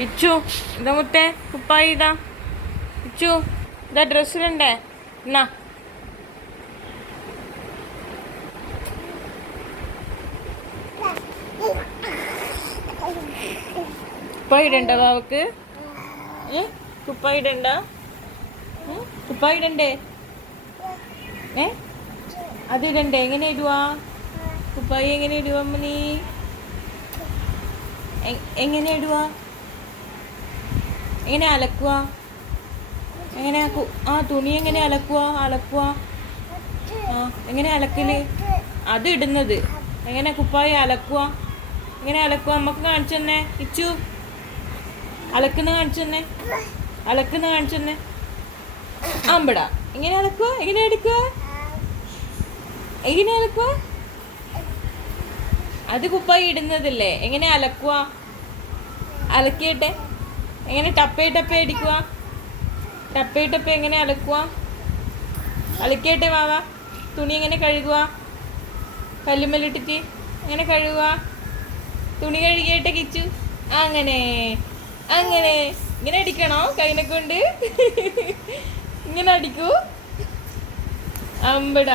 കിച്ചു ഇതാ മുത്തേ കുപ്പായി ഇതാ ഇച്ചു ഇതാ ഡ്രസ്സിലുണ്ടേ എന്നാ കുപ്പായി ഇടണ്ട ബാവക്ക് ഏ? കുപ്പായി ഇടണ്ട? ഏ? ഇടണ്ടേ? ഏ? അത് ഇടണ്ടേ? എങ്ങനെ ഇടുവാ? കുപ്പായി എങ്ങനെ ഇടുവാ അമ്മനി എ- എങ്ങനെ ഇടുവാ? എങ്ങനെ അലക്കുക എങ്ങനെ ആ തുണി എങ്ങനെ അലക്കുക അലക്കുക ആ എങ്ങനെ അലക്കൽ? അത് ഇടുന്നത്. എങ്ങനെ കുപ്പായി അലക്കുക എങ്ങനെ അലക്കുക നമുക്ക് കാണിച്ചു തന്നെ ഇച്ചു. അലക്കുന്ന കാണിച്ചു തന്നെ. അലക്കുന്ന കാണിച്ചു തന്നെ. അമ്പട എങ്ങനെ അലക്കുക എങ്ങനെ എടുക്കുക എങ്ങനെ അലക്കുക അത് കുപ്പായി ഇടുന്നതല്ലേ. എങ്ങനെ അലക്കുക അലക്കിയട്ടെ. എങ്ങനെ ടപ്പേ ടപ്പേ അടിക്കുക ടപ്പേ ടപ്പേ എങ്ങനെ അലക്കുക അലക്കിയിട്ടേ വാവ തുണി എങ്ങനെ കഴുകുക കല്ലുമ്മലിട്ടിട്ട് എങ്ങനെ കഴുകുക തുണി കഴുകിയട്ടെ കിച്ചു. അങ്ങനെ അങ്ങനെ. ഇങ്ങനെ അടിക്കണോ? കൈനെ കൊണ്ട്? ഇങ്ങനെ അടിക്കൂ. അമ്പട.